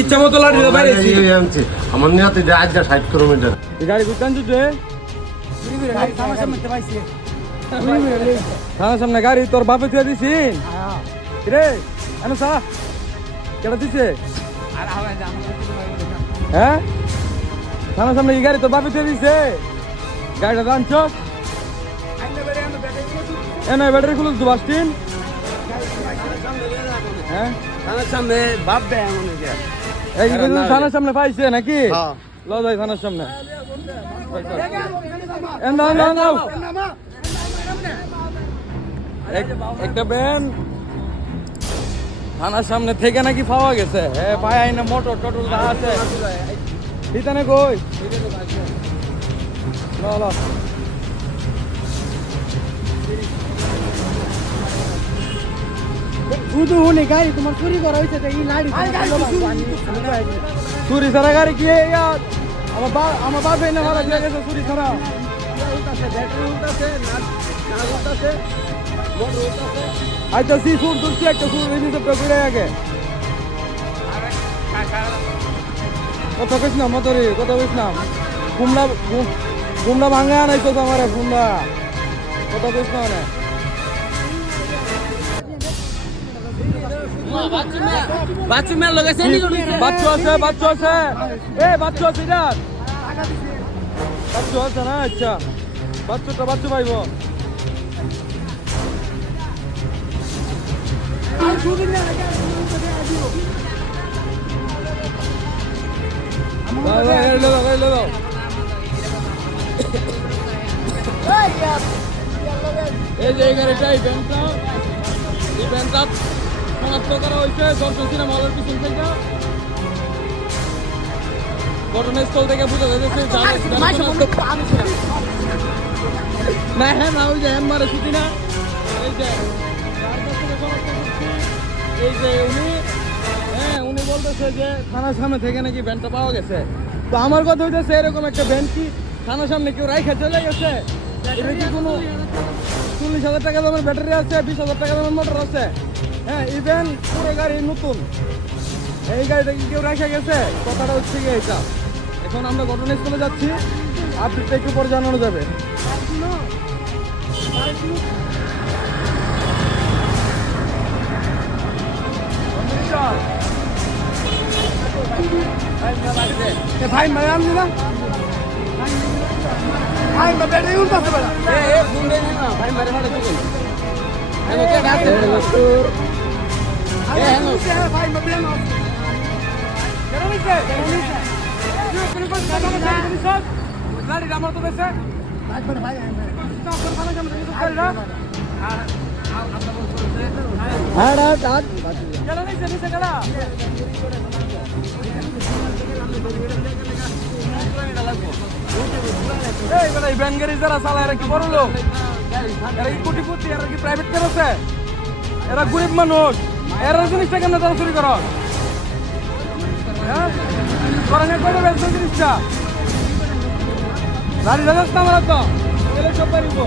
ইচ্ছা মতো বাইরেছি আনছি আমার এটা আজ যা ষাট কিলোমিটার গাড়ি জুটে থানার সামনে গাড়ি তোর বাপে তুই দিছি রে এনে সা কেটা দিছে হ্যাঁ থানার সামনে এই গাড়ি তোর বাপে তুই দিছে গাড়িটা জানছ এ নয় ব্যাটারি খুলুস দু বাস্টিন হ্যাঁ থানার সামনে বাপ দেয় এমন এই থানার সামনে পাইছে নাকি ল থানার সামনে একটা ব্যান থানার সামনে থেকে নাকি পাওয়া গেছে? হ্যাঁ পায় না মোটর টটর যা আছে। ভিতরে কই? ল ল। শুধু হুনে গাড়ি তোমার চুরি করা হয়েছে এই লাড়ি চুরি ছাড়া গাড়ি কি আমার বা আমার বাপে না গেছে চুরি ছাড়া। আচ্ছা সি সুর তুলছি একটা সুর রিসিপ্টটা করে আগে। কত কইস না মতরি কত কইস না। কুমড়া কুমড়া ভাঙা আনাইছো তো আমার কুমড়া কত কইস না অনেক বাচ্চু মেল লাগাইছে বাচ্চু আছে বাচ্চু আছে। এ বাচ্চু আছে যার বাচ্চু আছে না আচ্ছা। বাচ্চুটা বাচ্চু পাইব। এই যে এই গাড়িটা এই ব্যাংকটা এই ব্যাংকটা সমাপ্ত করা হয়েছে দর্শন সিনেমা হলের পিছন থেকে ঘটনাস্থল থেকে বোঝা যাচ্ছে না হ্যাঁ না ওই যে হ্যাঁ মারে ছুটি না এই যে এই যে উনি হ্যাঁ উনি বলতেছে যে থানার সামনে থেকে নাকি ভ্যানটা পাওয়া গেছে। তো আমার কথা হইতেছে, এরকম একটা ভ্যান কি থানার সামনে কেউ রাইখা চলে গেছে? এটা কি কোনো চল্লিশ হাজার টাকা দামের ব্যাটারি আছে, বিশ হাজার টাকা দামের মোটর আছে? হ্যাঁ ইভেন পুরো গাড়ি নতুন। এই গাড়িটা কি কেউ রেখে গেছে? কথাটা হচ্ছে কি এটা এখন আমরা ঘটনাস্থলে যাচ্ছি, আপডেটটা একটু পরে জানানো যাবে। ভাই মারে আমি না? ভাই মা বেটা ইউন পাশে বেটা ভাই মারে মারে চুকুন এনো কে আছে? আরে ভাই মা বেটা কেন নিছে কেন নিছে গাড়িটা আমার তো বেছে ভাই ভাই গাড়িটা হ্যাঁ রাত কেন নিছে নিছে কেন এই ভ্যান গাড়ি যারা চালায়, এরা লোক? এরা কি কোটিপতি? এরা কি প্রাইভেট কার আছে? এরা গরিব মানুষ। এরা জিনিসটা কেন তারা চুরি কর? হ্যাঁ? নিয়ে কবে জিনিসটা। গাড়ি যাচ্ছে না তো। সব পারিব।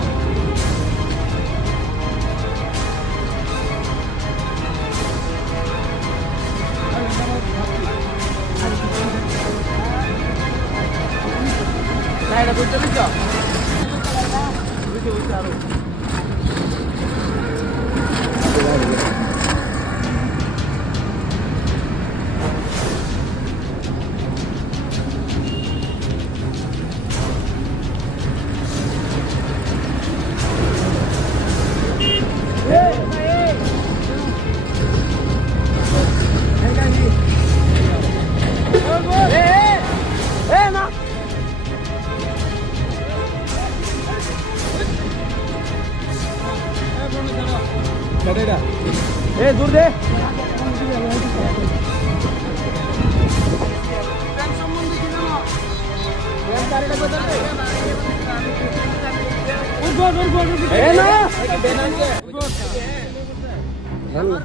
এ দূর দে এ না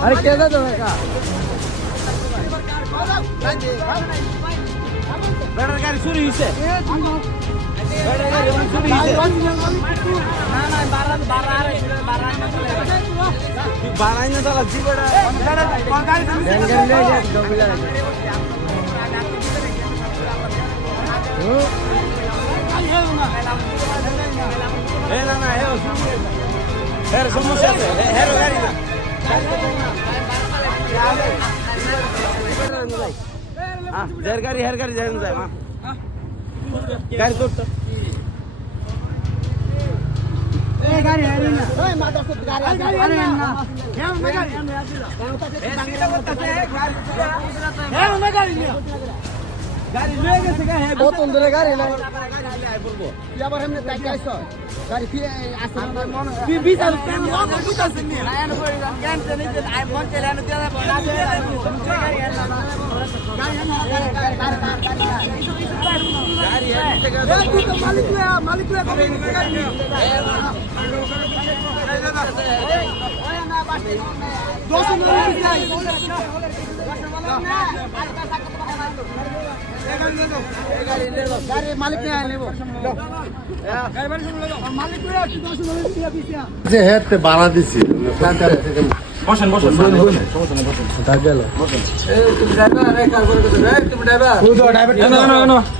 আরে কে দাদা গাড়ি চুরি হয়েছে বেটার গাড়ি এখন চুরি হয়েছে বারাই না চালাচ্ছি বেটা এ না না এ এর সমস্যা আছে এর গাড়ি না হ্যাঁ যার গাড়ি হের গাড়ি যাই যায় মা গাড়ি করতো গাড়ি লয়ে গেছে গা হ্যাঁ কত ধরে গাড়ি নাই আবার এমনি তাই গাইছ গাড়ি ফিরে আসছে না মনে বিচার বুঝাছেন নি না এনে কই জ্ঞান জানি যে আই মন চলে এনে দিয়া যাব না দিয়া যাব গাড়ি তুই তো মালিক না মালিক না কবে গাড়ি দশ মিনিট গাড়ি মালিক না নেব না যে হেতে বাড়া দিছি বসেন বসেন আরে আমার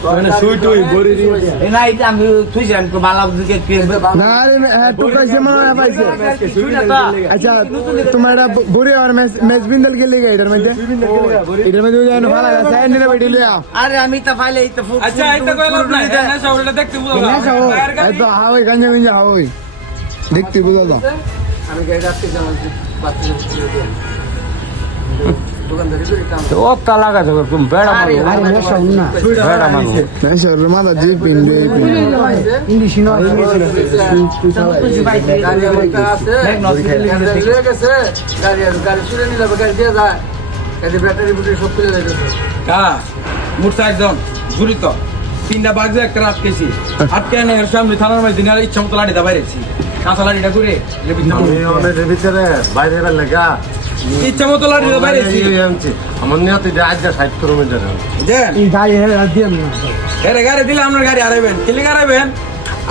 খুলে বেচারা না বাঙালি মুঙ্গারি তো সুই টুই বড়ি এই না এটা আমি তুইছিলাম তো বালা দিকে না রে হ্যাঁ তো পাইছে মনে হয় পাইছে। আচ্ছা তোমার এটা বুড়ি আর ম্যাচ ম্যাচ বিন্দল কে লিগে এটার মধ্যে? এটার মধ্যে যেন ভালো আছে সাইন দিলে বেটি লিয়া আরে আমি তো ফাইলে এই তো আচ্ছা না শহরটা দেখতে বুঝা না সাও এই তো হাওই গাঞ্জা গঞ্জা হাওই দেখতে বুঝা দাও আমি গাড়ি রাখতে যাব তুমি বেড়া আরে না। বেড়া না জি ইংলিশ নো কা তিনটা বাজে একটা রাত কেছি আটকে এনে এর সামনে থানার মধ্যে দিনের ইচ্ছা মতো বাইরেছি। কাঁচা লাড়িটা অনেক ভিতরে বাইরে বেলা গা ইচ্ছা মতো আমার নিয়তে যে আজ ষাট কিলোমিটার দেন। গাড়ি হেরে দিয়াম না এরে গাড়ি দিলে আপনার গাড়ি হারাইবেন। কিলি হারাইবেন?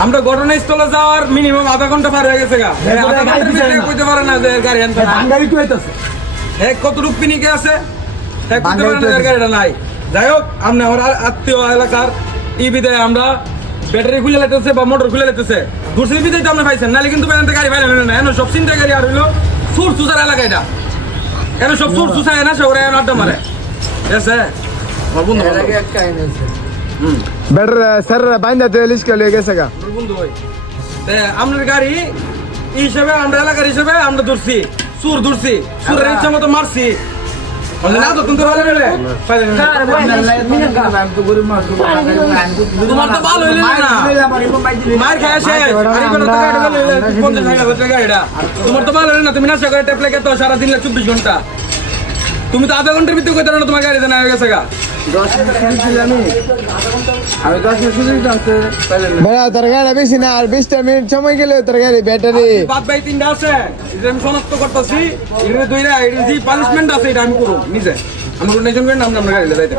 আমরা ঘটনাস্থলে যাওয়ার মিনিমাম আধা ঘণ্টা পার হয়ে গেছে গা। এই আধা ঘণ্টার ভিতরে কইতে পারে না যে গাড়ি আনতে গাড়ি তো আইতাছে হে কত রূপ পিনিকে আছে? গাড়িটা নাই। যাই হোক আপনি আমার আত্মীয় এলাকার ই বিদায় আমরা। ব্যাটারি খুলে লেতেছে বা মোটর খুলে লেতেছে। দুসরি বিদায় তো আপনি পাইছেন নাহলে কিন্তু বেড়াতে গাড়ি পাইলেন না। এন সব চিন্তা গাড়ি আর হইল সুর সুসার এলাকা এটা। এন সব সুর সুসায় না সব ওরা আড্ডা মারে। এসে আমার বন্ধু বেটার স্যার বাইন্দা তে লিস্ট কে গেছে গা। বন্ধু ভাই আপনার গাড়ি এই হিসাবে আমরা এলাকার হিসেবে আমরা ধরছি। সুর ধরছি। সুরের ইচ্ছা মতো মারছি। তোমার তো ভালো না। তুমি নাশা করে টেপ লেগে তো সারাদিন চব্বিশ ঘণ্টা। তুমি তো আধা ঘণ্টার ভিতরে কইতে না তোমার গাড়িতে না হয়ে গেছে গা। ভাইয়া তোর গাড়ি বেশি না আর বিশটা মিনিট সময় গেলে তোর গাড়ি ব্যাটারি। বাদ বাই তিনটা আছে এটা আমি শনাক্ত করতেছি এগুলো দুইটা এর যে পানিশমেন্ট আছে এটা আমি করব নিজে। আমি কোনো টেনশন করি না আমরা গাড়ি যাইতে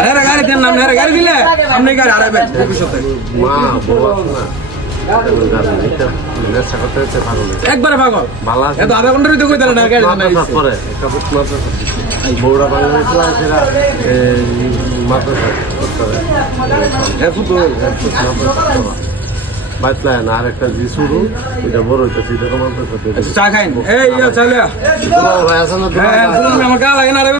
আরে গাড়ি দেন গাড়ি দিলে আপনি গাড়ি হারাবেন ভবিষ্যতে। মা না একবারে পাগল। ভালো এত আধা ঘণ্টার ভিতরে কই গাড়ি একটা করতে হবে। এত তো বাতলায় না, আরেকটা জি শুরু, এটা বড় হইতেছে, এটা তো মাদ্রাসা চা খাইন। এই হ্যাঁ? আমার গা লাগে না